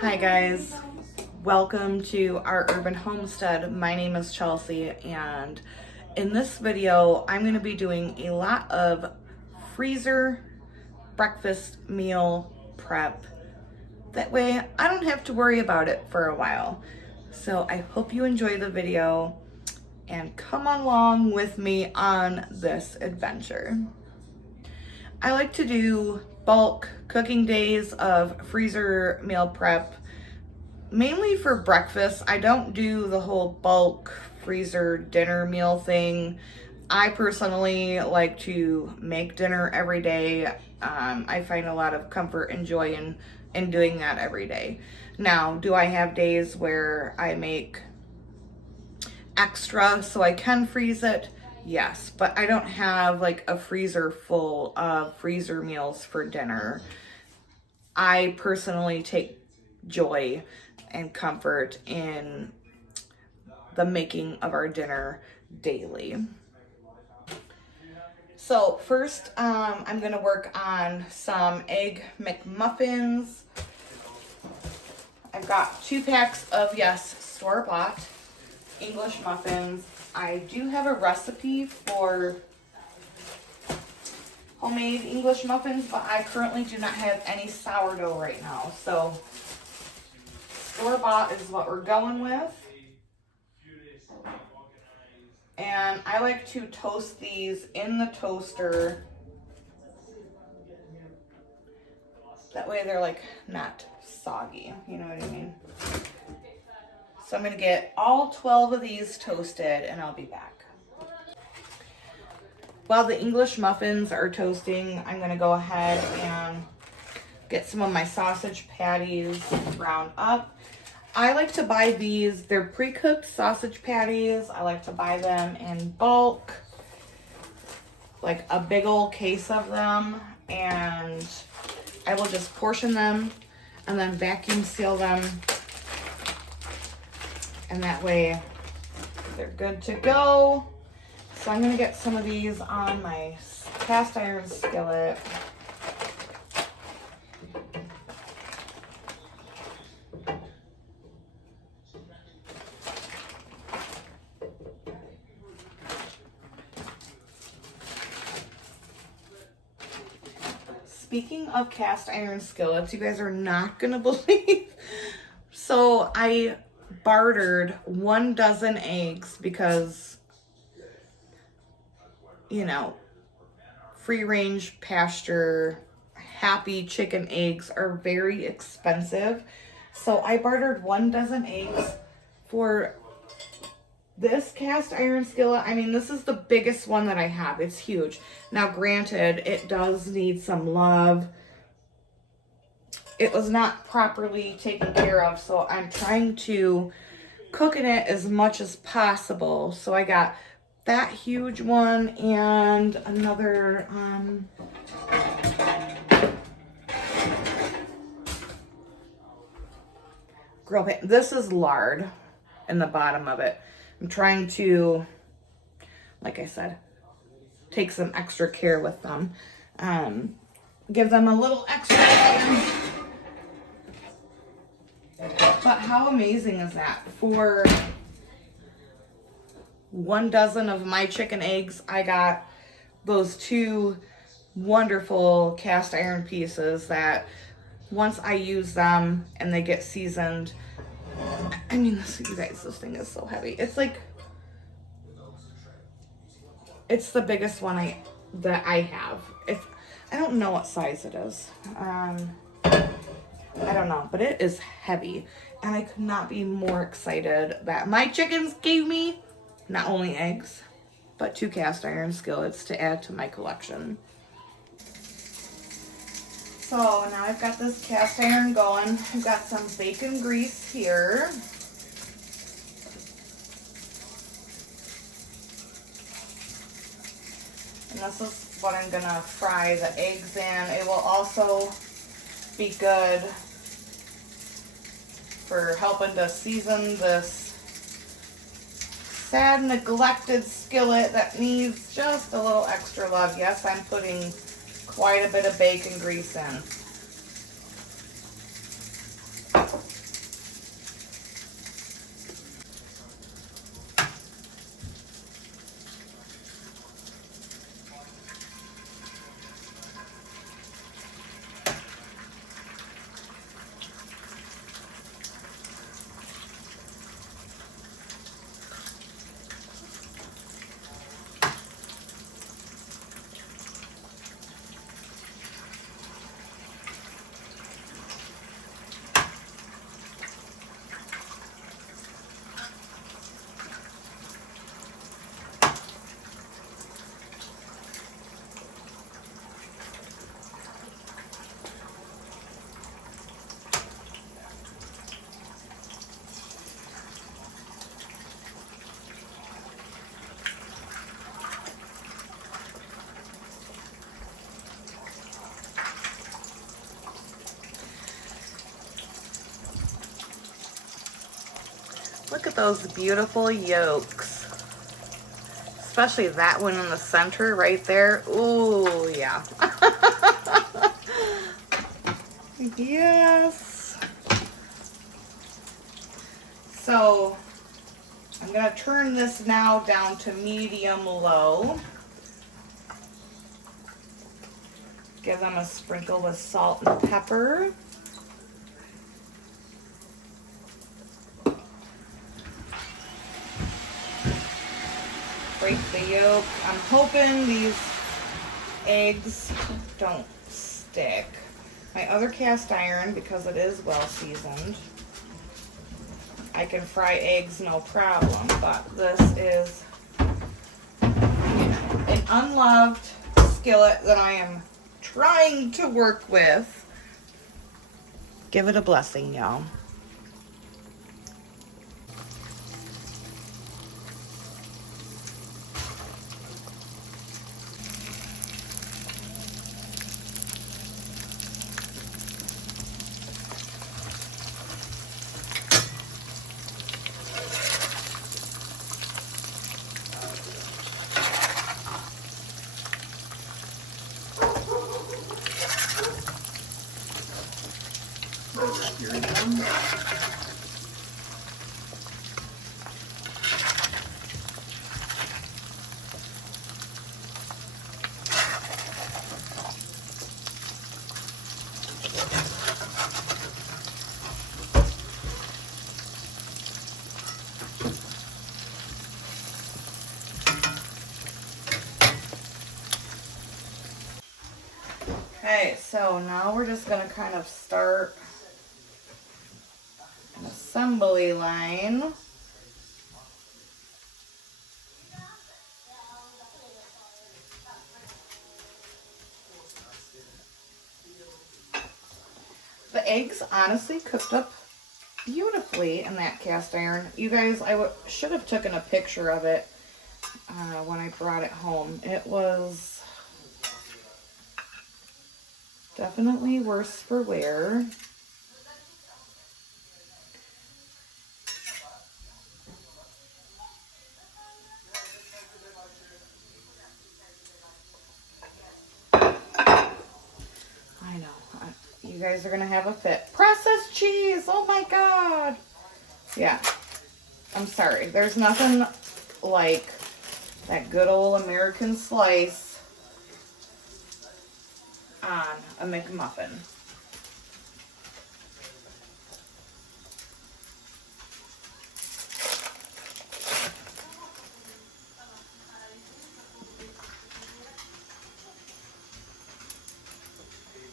Hi guys, welcome to our urban homestead. My name is Chelsea, and in this video I'm going to be doing a lot of freezer breakfast meal prep. That way I don't have to worry about it for a while. So I hope you enjoy the video and come along with me on this adventure. I like to do bulk cooking days of freezer meal prep, mainly for breakfast. I don't do the whole bulk freezer dinner meal thing. I personally like to make dinner every day. I find a lot of comfort and joy in doing that every day. Now, do I have days where I make extra so I can freeze it? Yes, but I don't have like a freezer full of freezer meals for dinner. I personally take joy and comfort in the making of our dinner daily. So first, I'm gonna work on some egg McMuffins. I've got 2 packs of, yes, store-bought English muffins. I do have a recipe for homemade English muffins, but I currently do not have any sourdough right now. So store-bought is what we're going with. And I like to toast these in the toaster. That way they're like not soggy, you know what I mean? So I'm gonna get all 12 of these toasted and I'll be back. While the English muffins are toasting, I'm gonna go ahead and get some of my sausage patties ground up. I like to buy these, they're pre-cooked sausage patties. I like to buy them in bulk, like a big old case of them, and I will just portion them and then vacuum seal them. And that way they're good to go. So I'm gonna get some of these on my cast iron skillet. Speaking of cast iron skillets, you guys are not gonna believe. So I bartered 1 dozen eggs because, you know, free range pasture happy chicken eggs are very expensive. So I bartered 1 dozen eggs for this cast iron skillet. I mean, this is the biggest one that I have. It's huge. Now, granted, it does need some love. It was not properly taken care of, so I'm trying to cook in it as much as possible. So I got that huge one and another grill pan. This is lard in the bottom of it. I'm trying to, like I said, take some extra care with them. Give them a little extra care. But how amazing is that? For 1 dozen of my chicken eggs, I got those 2 wonderful cast iron pieces that once I use them and they get seasoned, I mean, you guys, this thing is so heavy. It's like, it's the biggest one that I have. I don't know what size it is. I don't know, but it is heavy. And I could not be more excited that my chickens gave me not only eggs, but 2 cast iron skillets to add to my collection. So now I've got this cast iron going. I've got some bacon grease here. And this is what I'm gonna fry the eggs in. It will also be good for helping to season this sad, neglected skillet that needs just a little extra love. Yes, I'm putting quite a bit of bacon grease in. Look at those beautiful yolks. Especially that one in the center right there. Ooh, yeah. Yes. So I'm gonna turn this now down to medium low. Give them a sprinkle with salt and pepper. Break the yolk. I'm hoping these eggs don't stick. My other cast iron, because it is well seasoned, I can fry eggs no problem, but this is, you know, an unloved skillet that I am trying to work with. Give it a blessing, y'all. Okay, so now we're just going to kind of start an assembly line. The eggs honestly cooked up beautifully in that cast iron. You guys, I should have taken a picture of it when I brought it home. It was definitely worse for wear. I know. You guys are going to have a fit. Processed cheese! Oh my god! Yeah. I'm sorry. There's nothing like that good old American slice on a McMuffin.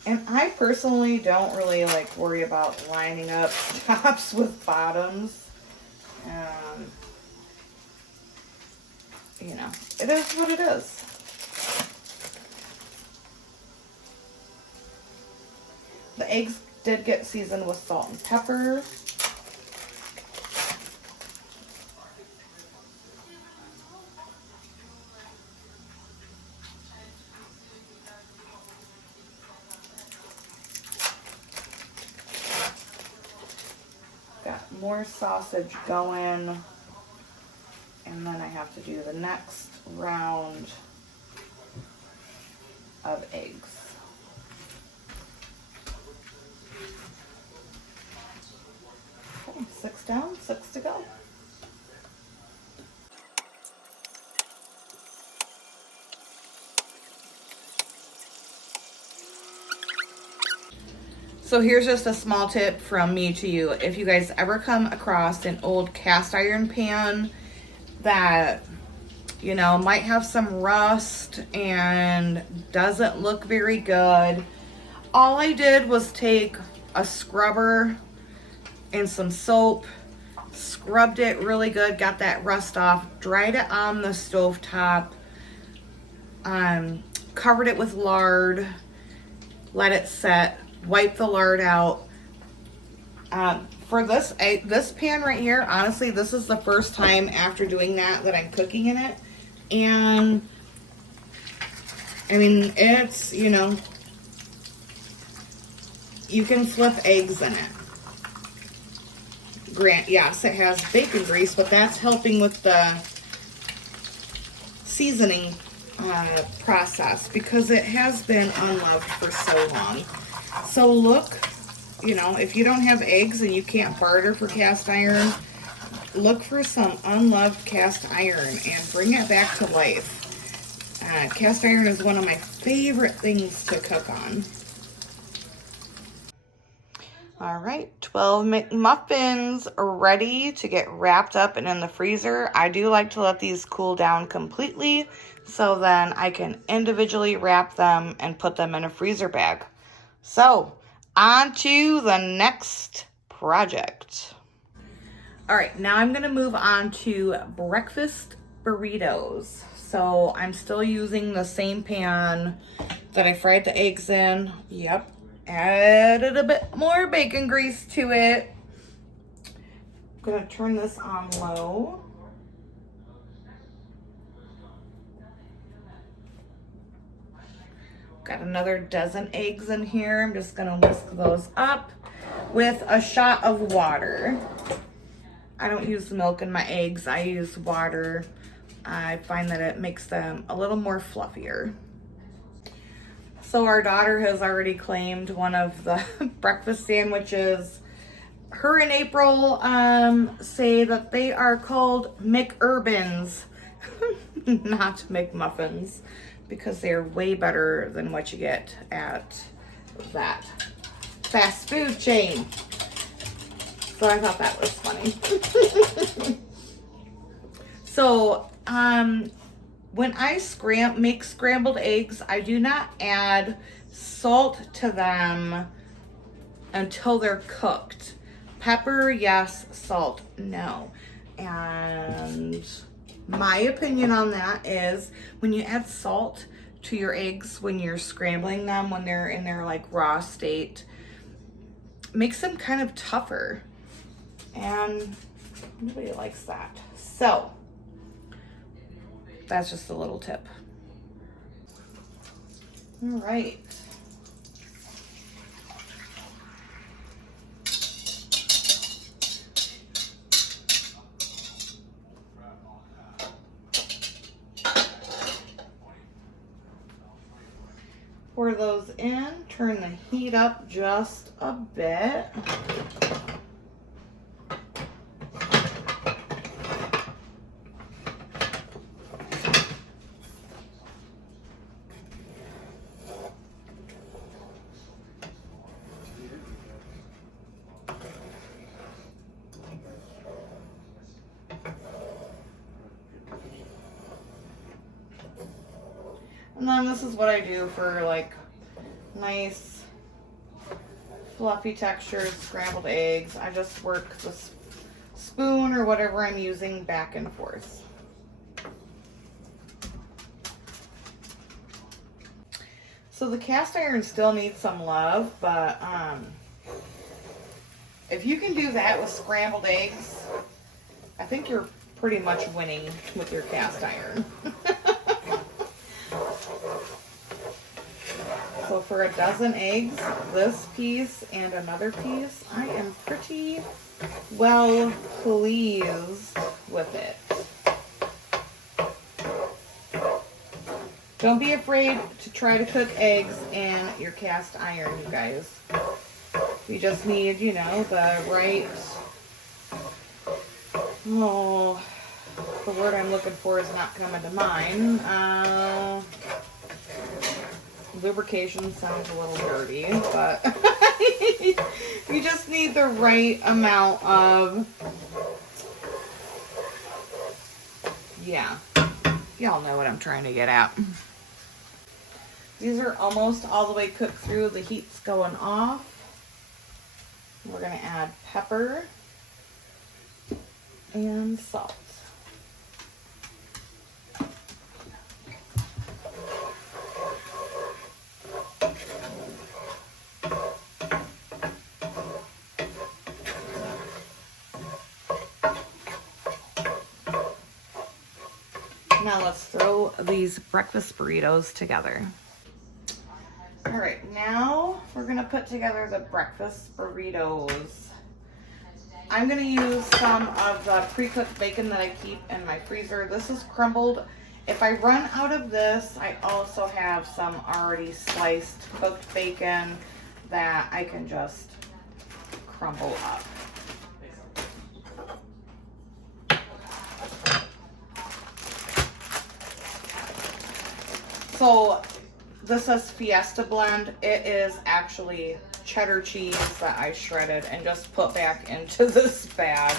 And I personally don't really like worry about lining up tops with bottoms. You know, it is what it is. The eggs did get seasoned with salt and pepper. Got more sausage going. And then I have to do the next round of eggs. Okay, 6 down, 6 to go. So here's just a small tip from me to you. If you guys ever come across an old cast iron pan that, you know, might have some rust and doesn't look very good, all I did was take a scrubber and some soap, scrubbed it really good, got that rust off, dried it on the stove top, covered it with lard, let it set, wipe the lard out. For this pan right here, honestly, this is the first time after doing that I'm cooking in it. And I mean, it's, you know, you can flip eggs in it. Yes, it has bacon grease, but that's helping with the seasoning process because it has been unloved for so long. So look, you know, if you don't have eggs and you can't barter for cast iron, look for some unloved cast iron and bring it back to life. Cast iron is one of my favorite things to cook on. All right, 12 McMuffins are ready to get wrapped up and in the freezer. I do like to let these cool down completely so then I can individually wrap them and put them in a freezer bag. So, on to the next project. All right, now I'm gonna move on to breakfast burritos. So I'm still using the same pan that I fried the eggs in. Yep, added a bit more bacon grease to it. I'm gonna turn this on low. Got another dozen eggs in here. I'm just gonna whisk those up with a shot of water. I don't use milk in my eggs, I use water. I find that it makes them a little more fluffier. So our daughter has already claimed one of the breakfast sandwiches. Her and April say that they are called McUrbans, not McMuffins, because they're way better than what you get at that fast food chain. So I thought that was funny. So, when I make scrambled eggs, I do not add salt to them until they're cooked. Pepper, yes. Salt, no. And my opinion on that is when you add salt to your eggs when you're scrambling them, when they're in their like raw state, makes them kind of tougher. And nobody likes that. So, that's just a little tip. All right. Pour those in, turn the heat up just a bit. And then this is what I do for like nice fluffy textured scrambled eggs. I just work the spoon or whatever I'm using back and forth. So the cast iron still needs some love, but if you can do that with scrambled eggs, I think you're pretty much winning with your cast iron. So for a dozen eggs, this piece and another piece, I am pretty well pleased with it. Don't be afraid to try to cook eggs in your cast iron, you guys. You just need, you know, the right, the word I'm looking for is not coming to mind. Lubrication sounds a little dirty, but you just need the right amount of, yeah, y'all know what I'm trying to get at. These are almost all the way cooked through. The heat's going off. We're going to add pepper and salt. Now let's throw these breakfast burritos together. All right, now we're gonna put together the breakfast burritos. I'm gonna use some of the pre-cooked bacon that I keep in my freezer. This is crumbled. If I run out of this, I also have some already sliced cooked bacon that I can just crumble up. So this says Fiesta blend. It is actually cheddar cheese that I shredded and just put back into this bag.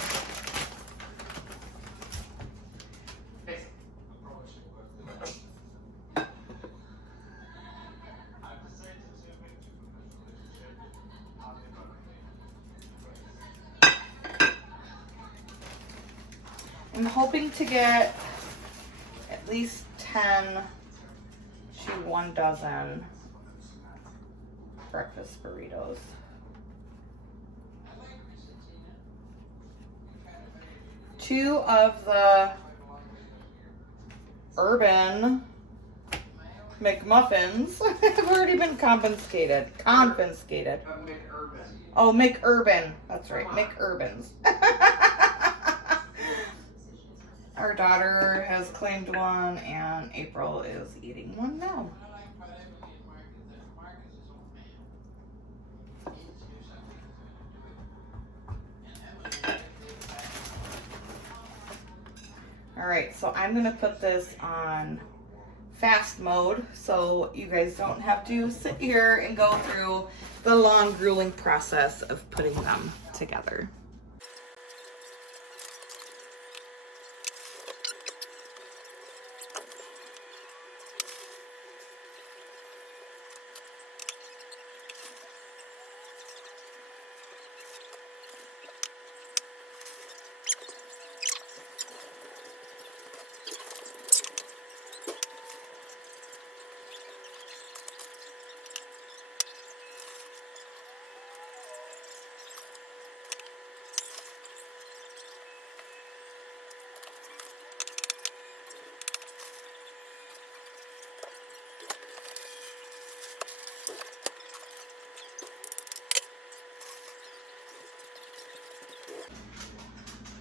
I'm hoping to get at least 10 to 1 dozen breakfast burritos. Two of the urban McMuffins have already been confiscated. Oh, McUrban. That's right, McUrbans. Our daughter has claimed one, and April is eating one now. All right, so I'm gonna put this on fast mode so you guys don't have to sit here and go through the long, grueling process of putting them together.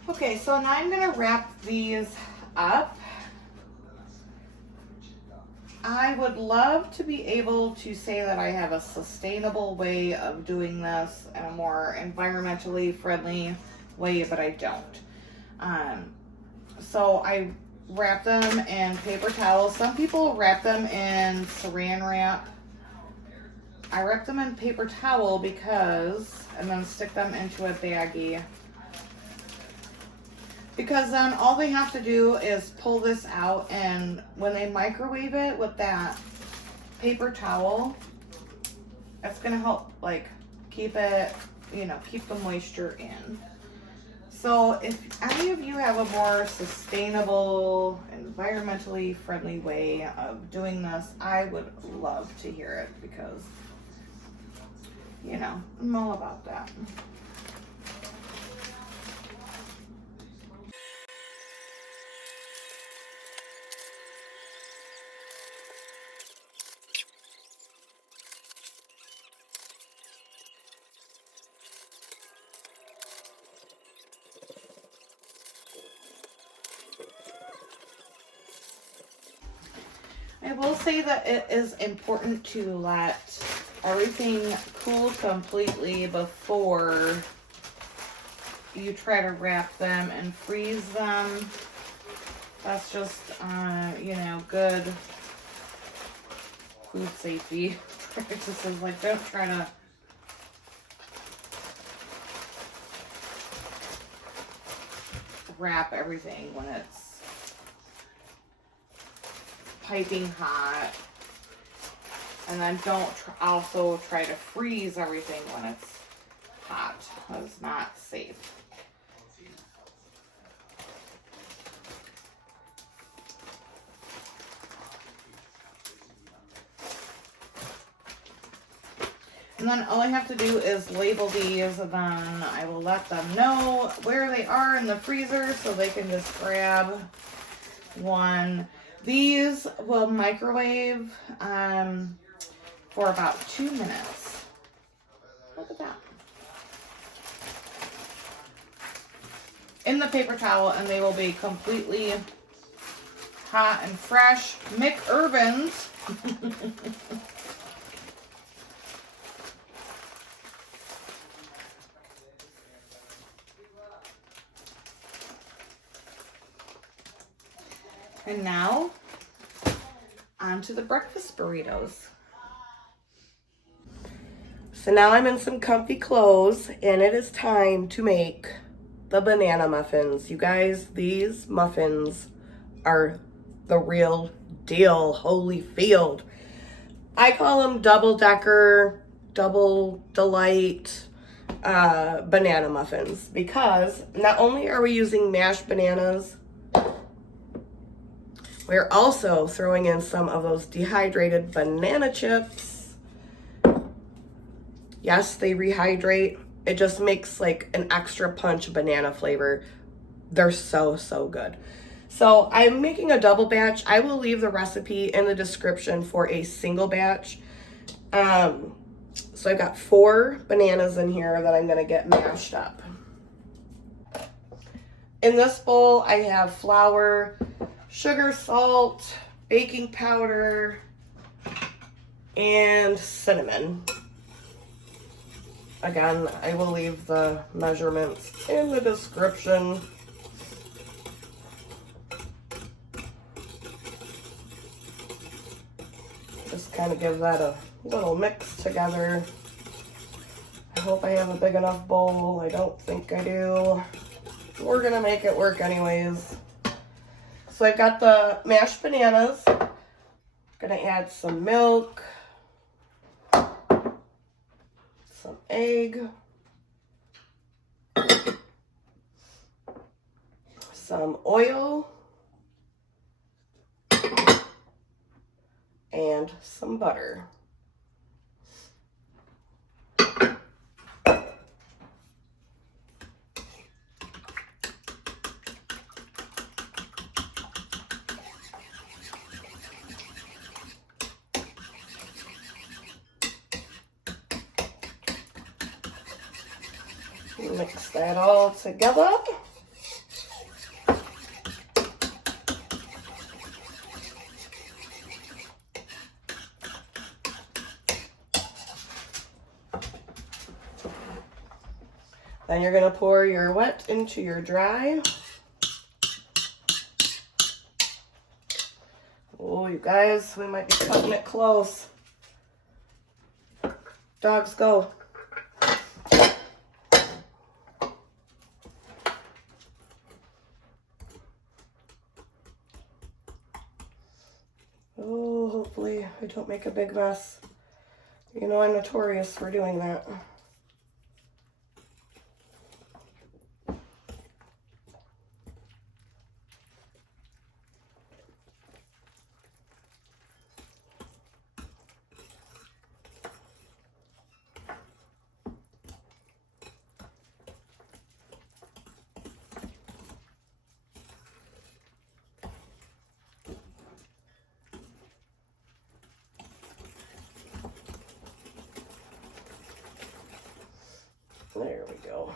Okay, so now I'm gonna wrap these up. I would love to be able to say that I have a sustainable way of doing this in a more environmentally friendly way, but I don't. So I wrap them in paper towels. Some people wrap them in saran wrap. I wrap them in paper towel because, and then stick them into a baggie. Because then all they have to do is pull this out, and when they microwave it with that paper towel, it's gonna help like keep it, you know, keep the moisture in. So if any of you have a more sustainable, environmentally friendly way of doing this, I would love to hear it because, you know, I'm all about that. I will say that it is important to let everything cool completely before you try to wrap them and freeze them. That's just, you know, good food safety practices. Like, don't try to wrap everything when it's piping hot, and then don't also try to freeze everything when it's hot. That's not safe. And then all I have to do is label these, and then I will let them know where they are in the freezer so they can just grab one. These will microwave for about 2 minutes. Look at that. in the paper towel, and they will be completely hot and fresh. McUrban's. And now, on to the breakfast burritos. So now I'm in some comfy clothes, and it is time to make the banana muffins. You guys, these muffins are the real deal. Holyfield. I call them double-decker, double delight banana muffins, because not only are we using mashed bananas, we're also throwing in some of those dehydrated banana chips. Yes, they rehydrate. It just makes like an extra punch of banana flavor. They're so, so good. So I'm making a double batch. I will leave the recipe in the description for a single batch. So I've got 4 bananas in here that I'm gonna get mashed up. In this bowl, I have flour, sugar, salt, baking powder, and cinnamon. Again, I will leave the measurements in the description. Just kind of give that a little mix together. I hope I have a big enough bowl. I don't think I do. We're gonna make it work anyways. So I've got the mashed bananas. Gonna add some milk, some egg, some oil, and some butter. Mix that all together. Then you're going to pour your wet into your dry. Oh, you guys, we might be cutting it close. Dogs, go. Oh, hopefully I don't make a big mess. You know I'm notorious for doing that. There we go.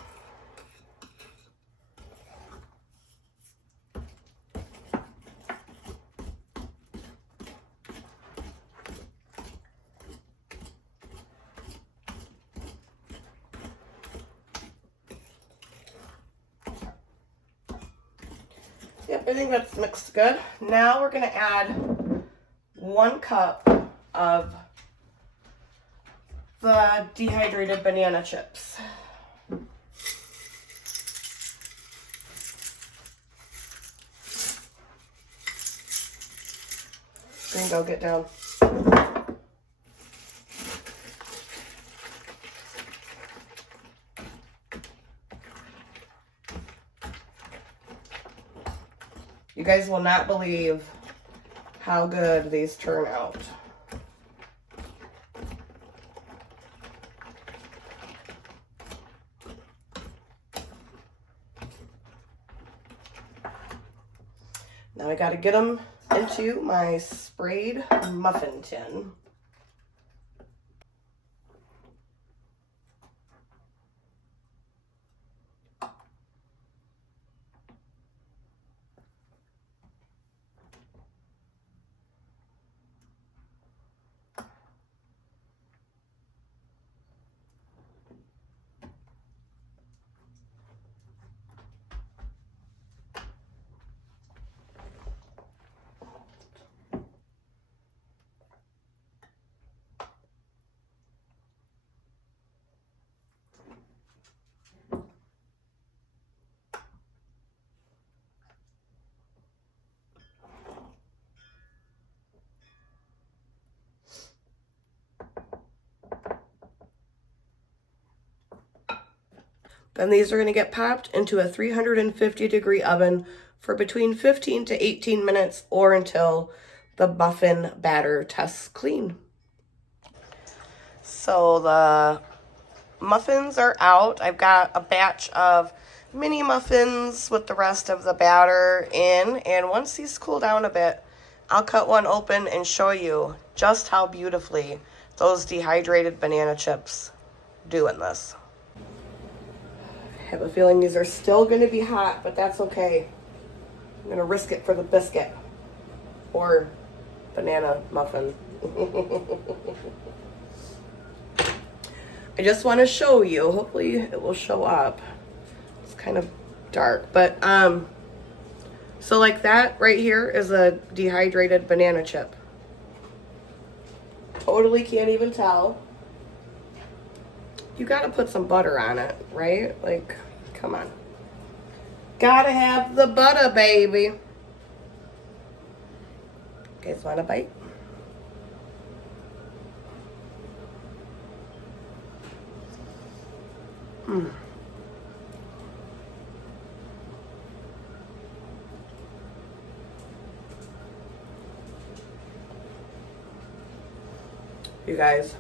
Yep, I think that's mixed good. Now we're going to add 1 cup of the dehydrated banana chips. Gringo, get down. You guys will not believe how good these turn out. Now I got to get them into my sprayed muffin tin. Then these are going to get popped into a 350-degree oven for between 15 to 18 minutes or until the muffin batter tests clean. So the muffins are out. I've got a batch of mini muffins with the rest of the batter in, and once these cool down a bit, I'll cut one open and show you just how beautifully those dehydrated banana chips do in this. I have a feeling these are still going to be hot, but that's okay. I'm going to risk it for the biscuit or banana muffin. I just want to show you. Hopefully it will show up. It's kind of dark, but so like that right here is a dehydrated banana chip. Totally can't even tell. You gotta put some butter on it, right? Like, come on. Gotta have the butter, baby. You guys want a bite? You guys.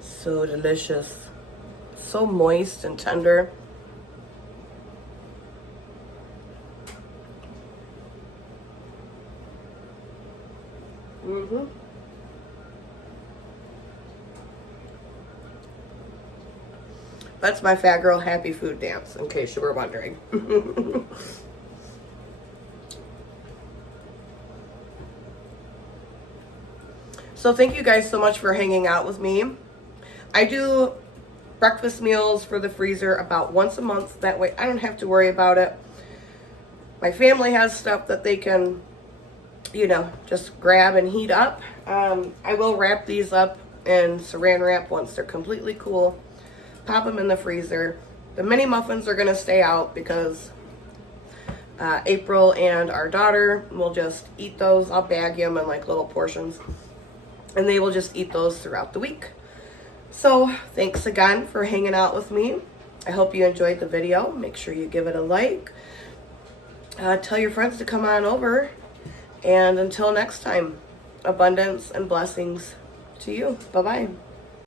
So delicious. So moist and tender. That's my fat girl happy food dance, in case you were wondering. So thank you guys so much for hanging out with me. I do breakfast meals for the freezer about once a month. That way I don't have to worry about it. My family has stuff that they can, you know, just grab and heat up. I will wrap these up in saran wrap once they're completely cool. Pop them in the freezer. The mini muffins are going to stay out because April and our daughter will just eat those. I'll bag them in like little portions, and they will just eat those throughout the week. So thanks again for hanging out with me. I hope you enjoyed the video. Make sure you give it a like. Tell your friends to come on over. And until next time, abundance and blessings to you. Bye-bye.